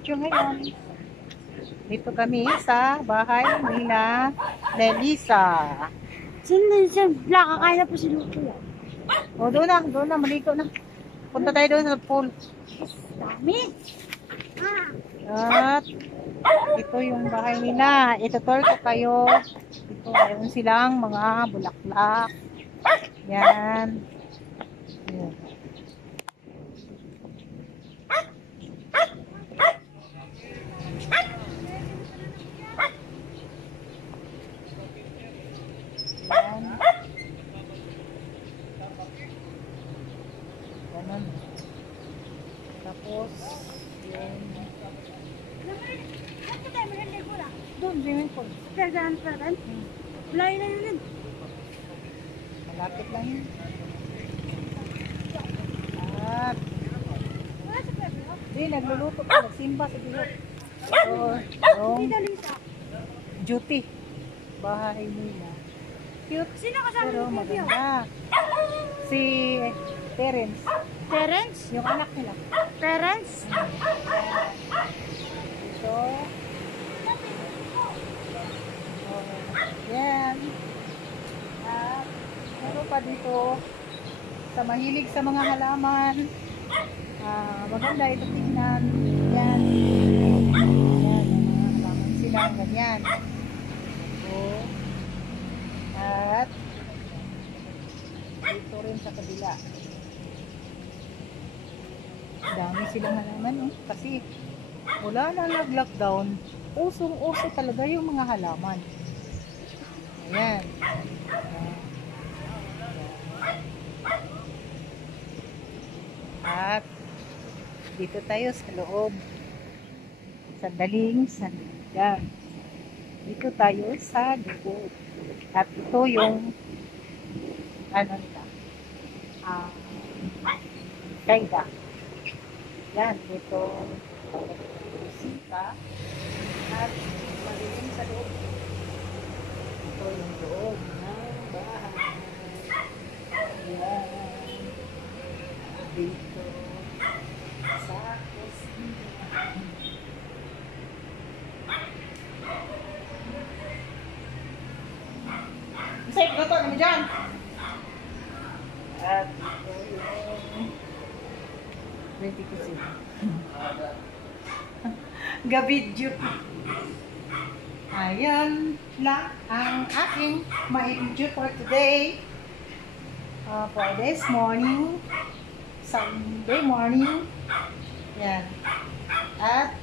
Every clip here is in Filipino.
video ngayon. Dito kami sa bahay nila Nelisa. Sa Black, kakain na po si Lupo. O, doon na, maligo na. Punta tayo doon sa pool. Dami. At ito yung bahay nila. Itutur ko kayo. Ito, mayroon silang mga bulaklak. Yan. Yan. Ganun. Tapos, yun. Doon, swimming pool. Wala na yun. Malapit lang yun. At, di, nagluluto pa. Nagsimba sa bilog. Yung duty. Bahay nila. Cute. Sino kasama Pero ni Bebyo? maganda. Si Terence. Parents? Yung anak nila. Parents? Ito. Yan. At meron pa dito sa mahilig sa mga halaman. Maganda ito tingnan. Yan. Yan. Mga halaman sila. Ganyan. So, at dito rin sa kabila. Dami silang halaman kasi wala na nag-lockdown. Usong-uso talaga yung mga halaman. Ayan. At dito tayo sa loob. Sandaling. Yan. Dito tayo sa loob. At ito yung ano nila. Kaida. Yan. Ito musika. At malilim sa loob. Ito yung loob ng bahay. Yan. Dito sa kusina. Safe na to, naman dyan. At ito yung ready to see. Gabidyo. Ayan lang ang aking ma-video for today. For this morning. Sunday morning. Yan. At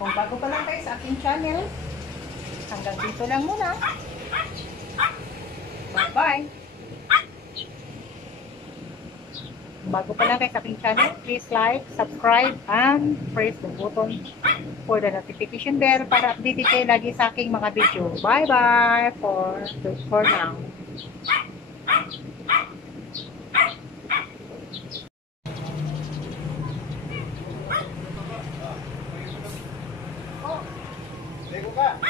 kung bago pa lang kayo sa aking channel, hanggang dito lang muna. Bye-bye. Bago pa lang kayo sa aking channel, please like, subscribe, and press the button for the notification bell para updated kayo lagi sa aking mga video. Bye-bye for now. Lego ka?